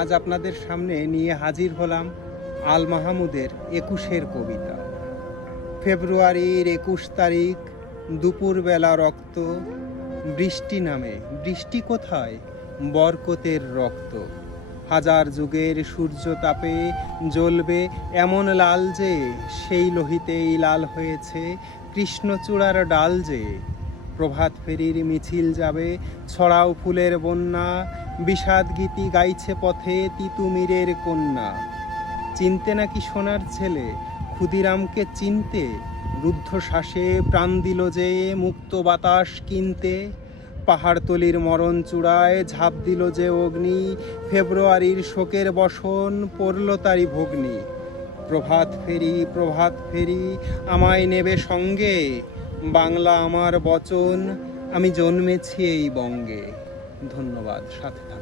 আজ আপনাদের সামনে নিয়ে হাজির হলাম আল মাহমুদের ২১-এর কবিতা। ফেব্রুয়ারির ২১ তারিখ, দুপুরবেলা রক্ত, বৃষ্টি নামে। বৃষ্টি কোথায়? বরকতের রক্ত। হাজার যুগের সূর্য তাপে জ্বলবে এমন লাল যে, সেই লোহিতেই লাল হয়েছে কৃষ্ণচূড়ার ডাল যে। প্রভাত ফেরির মিছিল যাবে, ছড়াও ফুলের বন্যা, বিষাদ গীতি গাইছে পথে তিতুমিরের কন্যা। চিনতে নাকি সোনার ছেলে, ক্ষুদিরামকে চিনতে, রুদ্ধশ্বাসে প্রাণ দিল যে মুক্ত বাতাস কিনতে। পাহাড়তলির মরণ চূড়ায় ঝাঁপ দিল যে অগ্নি, ফেব্রুয়ারির শোকের বসন পড়ল তারি ভগ্নি। প্রভাত ফেরি আমায় নেবে সঙ্গে, বাংলা আমার বচন, আমি জন্মেছি এই বঙ্গে। ধন্যবাদ, সাথে থাকুন।